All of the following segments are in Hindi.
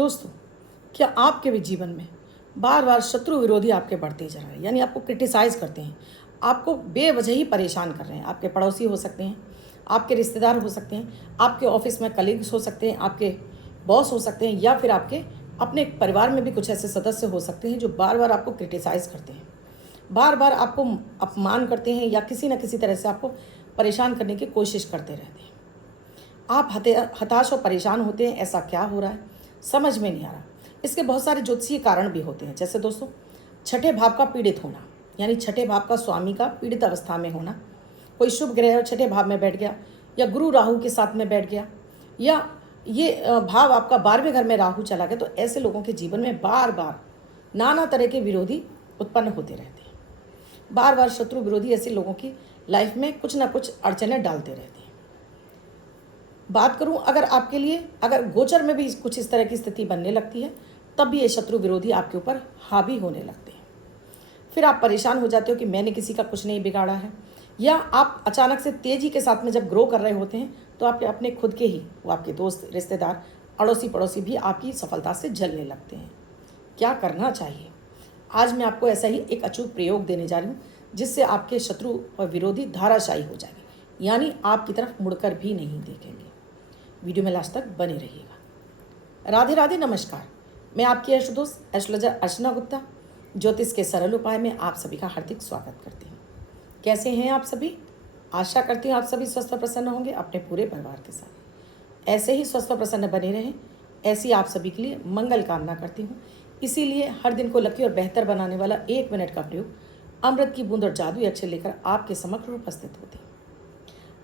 दोस्तों, क्या आपके भी जीवन में बार बार शत्रु विरोधी आपके बढ़ते जा रहे हैं, यानी आपको क्रिटिसाइज़ करते हैं, आपको बेवजह ही परेशान कर रहे हैं। आपके पड़ोसी हो सकते हैं, आपके रिश्तेदार हो सकते हैं, आपके ऑफिस में कलीग्स हो सकते हैं, आपके बॉस हो सकते हैं, या फिर आपके अपने परिवार में भी कुछ ऐसे सदस्य हो सकते हैं जो बार बार आपको क्रिटिसाइज़ करते हैं, बार बार आपको अपमान करते हैं, या किसी न किसी तरह से आपको परेशान करने की कोशिश करते रहते हैं। आप हताश और परेशान होते हैं, ऐसा क्या हो रहा है समझ में नहीं आ रहा। इसके बहुत सारे ज्योतिषीय कारण भी होते हैं, जैसे दोस्तों छठे भाव का पीड़ित होना, यानी छठे भाव का स्वामी का पीड़ित अवस्था में होना। कोई शुभ ग्रह छठे भाव में बैठ गया, या गुरु राहु के साथ में बैठ गया, या ये भाव आपका 12वें घर में राहु चला गया, तो ऐसे लोगों के जीवन में बार बार नाना तरह के विरोधी उत्पन्न होते रहते हैं। बार बार शत्रु विरोधी ऐसे लोगों की लाइफ में कुछ ना कुछ अड़चनें डालते रहते हैं। बात करूं अगर आपके लिए, अगर गोचर में भी कुछ इस तरह की स्थिति बनने लगती है, तब भी ये शत्रु विरोधी आपके ऊपर हावी होने लगते हैं। फिर आप परेशान हो जाते हो कि मैंने किसी का कुछ नहीं बिगाड़ा है, या आप अचानक से तेज़ी के साथ में जब ग्रो कर रहे होते हैं तो आपके अपने खुद के ही, वो आपके दोस्त, रिश्तेदार, अड़ोसी पड़ोसी भी आपकी सफलता से जलने लगते हैं। क्या करना चाहिए? आज मैं आपको ऐसा ही एक अचूक प्रयोग देने जा रही हूँ, जिससे आपके शत्रु और विरोधी धाराशायी हो जाएंगे, यानी आपकी तरफ मुड़कर भी नहीं देखेंगे। वीडियो में लास्ट तक बने रहिएगा। राधे राधे, नमस्कार। मैं आपकी एस्ट्रो दोस्त एस्ट्रोलॉजर अर्चना गुप्ता ज्योतिष के सरल उपाय में आप सभी का हार्दिक स्वागत करती हूँ। कैसे हैं आप सभी? आशा करती हूँ आप सभी स्वस्थ और प्रसन्न होंगे अपने पूरे परिवार के साथ। ऐसे ही स्वस्थ और प्रसन्न बने रहें, ऐसी आप सभी के लिए मंगल कामना करती हूँ। इसीलिए हर दिन को लकी और बेहतर बनाने वाला 1 मिनट का प्रयोग अमृत की बूंद और जादुई अक्षर लेकर आपके समक्ष उपस्थित होती हूँ।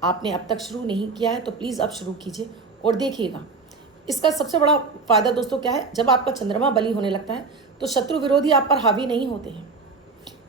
आपने अब तक शुरू नहीं किया है तो प्लीज़ अब शुरू कीजिए और देखिएगा। इसका सबसे बड़ा फ़ायदा दोस्तों क्या है, जब आपका चंद्रमा बली होने लगता है तो शत्रु विरोधी आप पर हावी नहीं होते हैं,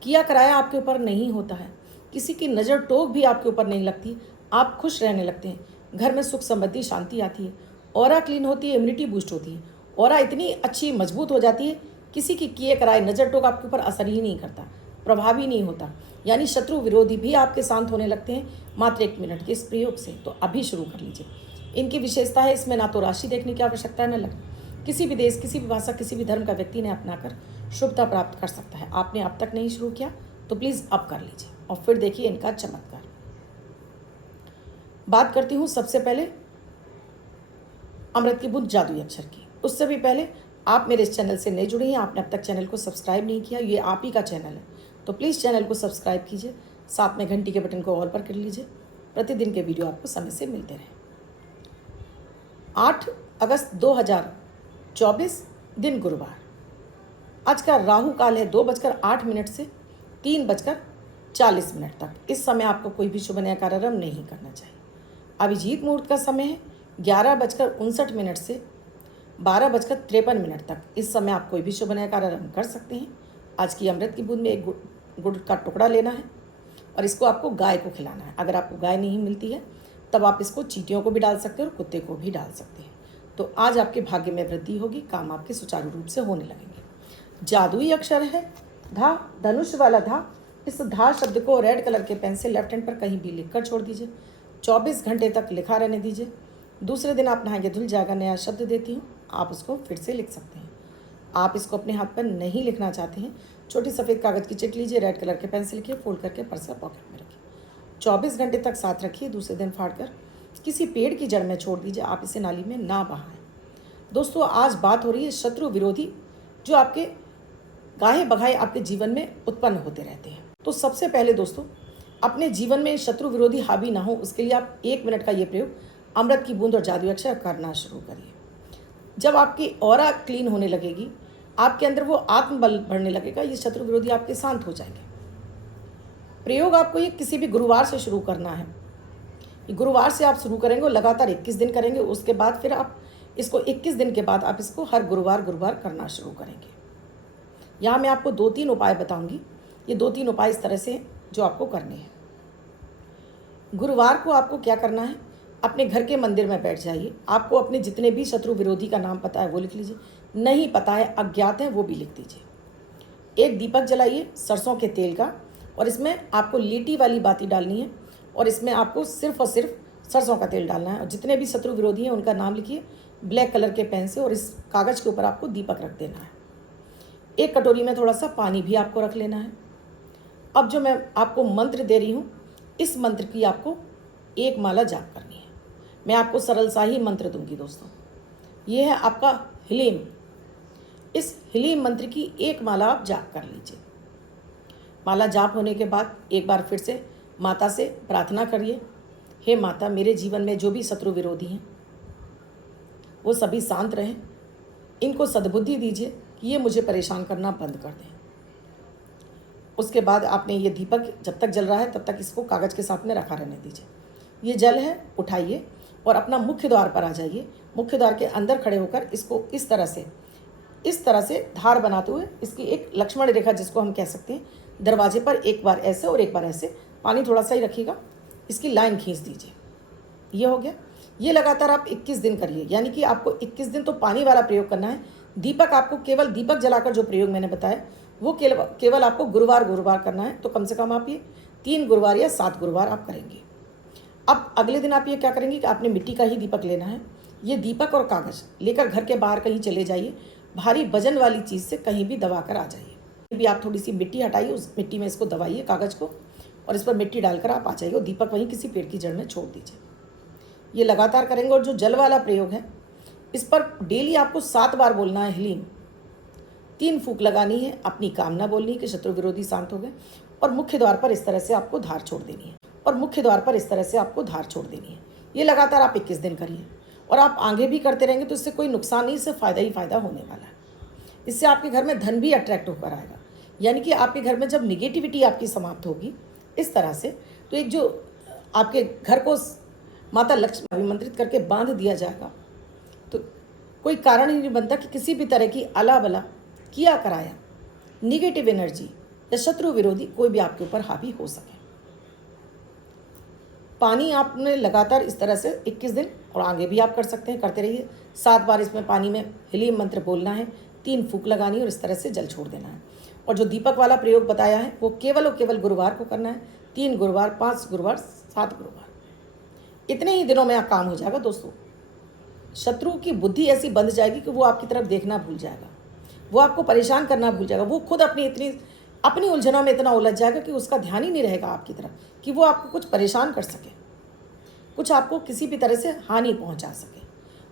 किया कराया आपके ऊपर नहीं होता है, किसी की नज़र टोक भी आपके ऊपर नहीं लगती, आप खुश रहने लगते हैं, घर में सुख समृद्धि शांति आती है, ऑरा क्लीन होती है, इम्यूनिटी बूस्ट होती है, ऑरा इतनी अच्छी मजबूत हो जाती है, किसी की किए कराए नज़र टोक आपके ऊपर असर ही नहीं करता, प्रभावी नहीं होता, यानी शत्रु विरोधी भी आपके शांत होने लगते हैं मात्र 1 मिनट के इस प्रयोग से। तो अभी शुरू कर लीजिए। इनकी विशेषता है, इसमें ना तो राशि देखने की आवश्यकता है, न लग्न। किसी भी देश, किसी भी भाषा, किसी भी धर्म का व्यक्ति ने अपनाकर शुभता प्राप्त कर सकता है। आपने अब तक नहीं शुरू किया तो प्लीज़ अब कर लीजिए और फिर देखिए इनका चमत्कार। बात करती हूँ सबसे पहले अमृत की बूंद जादुई अक्षर की। उससे भी पहले आप मेरे इस चैनल से नए जुड़े हैं, आपने अब तक चैनल को सब्सक्राइब नहीं किया, ये आप ही का चैनल है, तो प्लीज़ चैनल को सब्सक्राइब कीजिए, साथ में घंटी के बटन को ऑल पर कर लीजिए, प्रतिदिन के वीडियो आपको समय से मिलते रहें। 8 अगस्त 2024 दिन गुरुवार। आज का राहु काल है 2:08 से 3:40 तक। इस समय आपको कोई भी शुभ नया कार्यारंभ नहीं करना चाहिए। अभिजीत मुहूर्त का समय है 11:59 से 12:53 तक। इस समय आप कोई भी शुभ नया कार्यारंभ कर सकते हैं। आज की अमृत की बूंद में एक गुड़ का टुकड़ा लेना है और इसको आपको गाय को खिलाना है। अगर आपको गाय नहीं मिलती है तब आप इसको चींटियों को भी डाल सकते हैं और कुत्ते को भी डाल सकते हैं। तो आज आपके भाग्य में वृद्धि होगी, काम आपके सुचारू रूप से होने लगेंगे। जादुई अक्षर है धा, धनुष वाला धा। इस धा शब्द को रेड कलर के पेन से लेफ्ट हैंड पर कहीं भी लिखकर छोड़ दीजिए। 24 घंटे तक लिखा रहने दीजिए। दूसरे दिन आप नहाएंगे धुल जाएगा, नया शब्द देती हूँ, आप उसको फिर से लिख सकते हैं। आप इसको अपने हाथ पर नहीं लिखना चाहते हैं, छोटी सफ़ेद कागज़ की चिट लीजिए, रेड कलर के पेन से लिखिए, फोल्ड करके पर्स या पॉकेट में रखिए। 24 घंटे तक साथ रखिए। दूसरे दिन फाड़कर किसी पेड़ की जड़ में छोड़ दीजिए। आप इसे नाली में ना बहाएं। दोस्तों, आज बात हो रही है शत्रु विरोधी जो आपके गाहे बगाहे आपके जीवन में उत्पन्न होते रहते हैं। तो सबसे पहले दोस्तों, अपने जीवन में शत्रु विरोधी हावी ना हो, उसके लिए आप 1 मिनट का ये प्रयोग अमृत की बूंद और जादुई अक्षर करना शुरू करिए। जब आपकी ऑरा क्लीन होने लगेगी, आपके अंदर वो आत्मबल बढ़ने लगेगा, ये शत्रु विरोधी आपके शांत हो जाएंगे। प्रयोग आपको ये किसी भी गुरुवार से शुरू करना है। गुरुवार से आप शुरू करेंगे और लगातार 21 दिन करेंगे। उसके बाद फिर आप इसको 21 दिन के बाद आप इसको हर गुरुवार करना शुरू करेंगे। यहाँ मैं आपको 2-3 उपाय बताऊंगी। ये 2-3 उपाय इस तरह से जो आपको करने हैं। गुरुवार को आपको क्या करना है, अपने घर के मंदिर में बैठ जाइए। आपको अपने जितने भी शत्रु विरोधी का नाम पता है वो लिख लीजिए, नहीं पता है, अज्ञात है, वो भी लिख दीजिए। एक दीपक जलाइए सरसों के तेल का, और इसमें आपको लीटी वाली बाती डालनी है और इसमें आपको सिर्फ और सिर्फ सरसों का तेल डालना है। और जितने भी शत्रु विरोधी हैं उनका नाम लिखिए, ब्लैक कलर के पेन से और इस कागज़ के ऊपर आपको दीपक रख देना है। एक कटोरी में थोड़ा सा पानी भी आपको रख लेना है। अब जो मैं आपको मंत्र दे रही हूँ, इस मंत्र की आपको एक माला जाप करनी है। मैं आपको सरल सा ही मंत्र दूंगी दोस्तों। ये है आपका ह्लीम। इस ह्लीम मंत्र की एक माला आप जाप कर लीजिए। माला जाप होने के बाद एक बार फिर से माता से प्रार्थना करिए, हे माता, मेरे जीवन में जो भी शत्रु विरोधी हैं वो सभी शांत रहें, इनको सद्बुद्धि दीजिए कि ये मुझे परेशान करना बंद कर दें। उसके बाद आपने ये दीपक जब तक जल रहा है तब तक इसको कागज़ के साथ में रखा रहने दीजिए। ये जल है, उठाइए और अपना मुख्य द्वार पर आ जाइए। मुख्य द्वार के अंदर खड़े होकर इसको इस तरह से धार बनाते हुए इसकी एक लक्ष्मण रेखा, जिसको हम कह सकते हैं, दरवाजे पर एक बार ऐसे और एक बार ऐसे, पानी थोड़ा सा ही रखिएगा, इसकी लाइन खींच दीजिए। ये हो गया। ये लगातार आप 21 दिन करिए, यानी कि आपको 21 दिन तो पानी वाला प्रयोग करना है। दीपक आपको केवल दीपक जलाकर जो प्रयोग मैंने बताया वो केवल आपको गुरुवार करना है। तो कम से कम आप ये 3 गुरुवार या 7 गुरुवार आप करेंगे। अब अगले दिन आप ये क्या करेंगे कि आपने मिट्टी का ही दीपक लेना है। ये दीपक और कागज़ लेकर घर के बाहर कहीं चले जाइए, भारी वजन वाली चीज़ से कहीं भी दबा कर आ जाइए। भी आप थोड़ी सी मिट्टी हटाइए, उस मिट्टी में इसको दबाइए कागज़ को, और इस पर मिट्टी डालकर आप आ जाइए और दीपक वहीं किसी पेड़ की जड़ में छोड़ दीजिए। ये लगातार करेंगे। और जो जल वाला प्रयोग है, इस पर डेली आपको 7 बार बोलना है ह्लीम। 3 फूंक लगानी है, अपनी कामना बोलनी है कि शत्रु विरोधी शांत हो गए, और मुख्य द्वार पर इस तरह से आपको धार छोड़ देनी है। ये लगातार आप 21 दिन करिए और आप आगे भी करते रहेंगे तो इससे कोई नुकसान नहीं, इससे फ़ायदा ही फ़ायदा होने वाला है। इससे आपके घर में धन भी अट्रैक्ट होकर आएगा, यानी कि आपके घर में जब निगेटिविटी आपकी समाप्त होगी इस तरह से, तो एक जो आपके घर को माता लक्ष्मी अभिमंत्रित करके बांध दिया जाएगा, तो कोई कारण ही नहीं बनता कि किसी भी तरह की अला बला किया कराया निगेटिव एनर्जी या शत्रु विरोधी कोई भी आपके ऊपर हावी हो सके। पानी आपने लगातार इस तरह से 21 दिन, और आगे भी आप कर सकते हैं, करते रहिए। 7 बार इसमें पानी में ह्लीम मंत्र बोलना है, 3 फूंक लगानी है और इस तरह से जल छोड़ देना है। और जो दीपक वाला प्रयोग बताया है वो केवल और केवल गुरुवार को करना है। 3 गुरुवार, 5 गुरुवार, 7 गुरुवार, इतने ही दिनों में आप काम हो जाएगा दोस्तों। शत्रु की बुद्धि ऐसी बंध जाएगी कि वो आपकी तरफ देखना भूल जाएगा, वो आपको परेशान करना भूल जाएगा, वो खुद अपनी उलझनों में इतना उलझ जाएगा कि उसका ध्यान ही नहीं रहेगा आपकी तरफ कि वो आपको कुछ परेशान कर सके, कुछ आपको किसी भी तरह से हानि पहुंचा सके।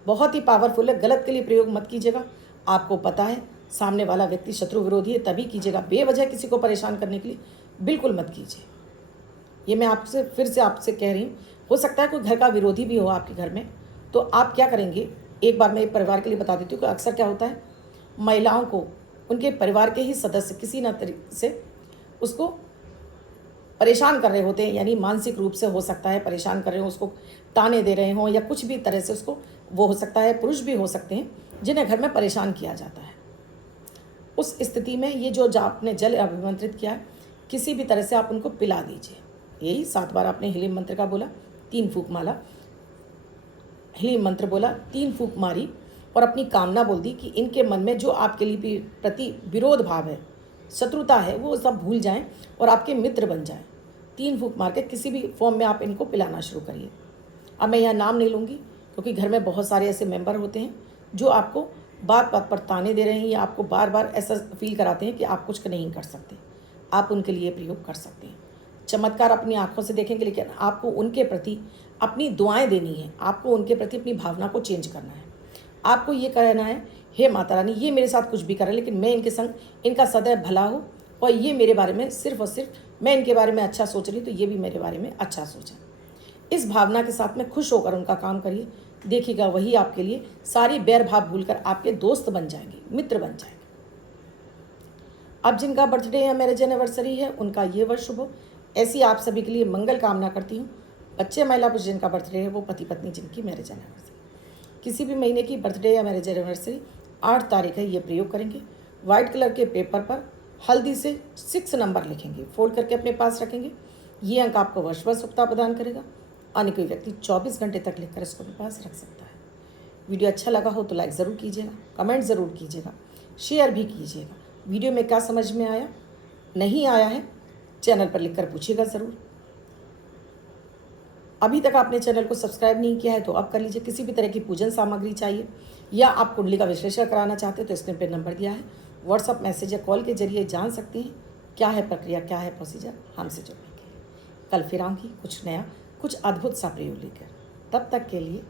बहुत ही पावरफुल है, गलत के लिए प्रयोग मत कीजिएगा। आपको पता है सामने वाला व्यक्ति शत्रु विरोधी है, तभी कीजिएगा। बेवजह किसी को परेशान करने के लिए बिल्कुल मत कीजिए। ये मैं आपसे फिर से आपसे कह रही हूँ। हो सकता है कोई घर का विरोधी भी हो आपके घर में, तो आप क्या करेंगे, एक बार मैं एक परिवार के लिए बता देती हूँ कि अक्सर क्या होता है, महिलाओं को उनके परिवार के ही सदस्य किसी न तरीके से उसको परेशान कर रहे होते हैं, यानी मानसिक रूप से हो सकता है परेशान कर रहे हो, उसको ताने दे रहे हों या कुछ भी तरह से उसको, वो हो सकता है पुरुष भी हो सकते हैं जिन्हें घर में परेशान किया जाता है। उस स्थिति में ये जो आपने जल अभिमंत्रित किया है, किसी भी तरह से आप उनको पिला दीजिए। यही 7 बार आपने ह्लीम मंत्र का बोला, 3 फूंक माला ह्लीम मंत्र बोला, 3 फूंक मारी और अपनी कामना बोल दी कि इनके मन में जो आपके लिए प्रति विरोध भाव है, शत्रुता है, वो सब भूल जाएं और आपके मित्र बन जाएं। 3 फूंक मार के किसी भी फॉर्म में आप इनको पिलाना शुरू करिए। अब मैं यहाँ नाम नहीं लूँगी क्योंकि घर में बहुत सारे ऐसे मेंबर होते हैं जो आपको बात बात पर ताने दे रहे हैं या आपको बार बार ऐसा फील कराते हैं कि आप कुछ नहीं कर सकते। आप उनके लिए प्रयोग कर सकते हैं। चमत्कार अपनी आँखों से देखेंगे, लेकिन आपको उनके प्रति अपनी दुआएं देनी है, आपको उनके प्रति अपनी भावना को चेंज करना है। आपको ये कहना है, हे माता रानी, ये मेरे साथ कुछ भी करे लेकिन मैं इनके संग, इनका सदैव भला हो, और ये मेरे बारे में सिर्फ और सिर्फ मैं इनके बारे में अच्छा सोच रही हूँ तो ये भी मेरे बारे में अच्छा सोचें। इस भावना के साथ में खुश होकर उनका काम करिए। देखिएगा वही आपके लिए सारी बैर भाव भूलकर आपके दोस्त बन जाएंगे, मित्र बन जाएंगे। अब जिनका बर्थडे या मैरिज एनिवर्सरी है उनका ये वर्ष शुभ हो, ऐसी आप सभी के लिए मंगल कामना करती हूँ। बच्चे महिला पुरुष जिनका बर्थडे है, वो पति पत्नी जिनकी मैरिज एनिवर्सरी, किसी भी महीने की बर्थडे या मैरिज एनिवर्सरी 8 तारीख है, ये प्रयोग करेंगे। वाइट कलर के पेपर पर हल्दी से 6 नंबर लिखेंगे, फोल्ड करके अपने पास रखेंगे। ये अंक आपको वर्ष भर सुखता प्रदान करेगा। अन्य कोई व्यक्ति 24 घंटे तक लिखकर इसको अपने पास रख सकता है। वीडियो अच्छा लगा हो तो लाइक ज़रूर कीजिएगा, कमेंट ज़रूर कीजिएगा, शेयर भी कीजिएगा। वीडियो में क्या समझ में आया, नहीं आया है, चैनल पर लिखकर पूछिएगा ज़रूर। अभी तक आपने चैनल को सब्सक्राइब नहीं किया है तो अब कर लीजिए। किसी भी तरह की पूजन सामग्री चाहिए या आप कुंडली का विश्लेषण कराना चाहते हैं तो स्क्रीन पर नंबर दिया है, व्हाट्सअप मैसेज या कॉल के जरिए जान सकते हैं क्या है प्रक्रिया, क्या है प्रोसीजर हमसे जुड़ने के लिए। कल फिर आऊँगी कुछ नया, कुछ अद्भुत सा प्रयोग लेकर। तब तक के लिए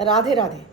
राधे राधे।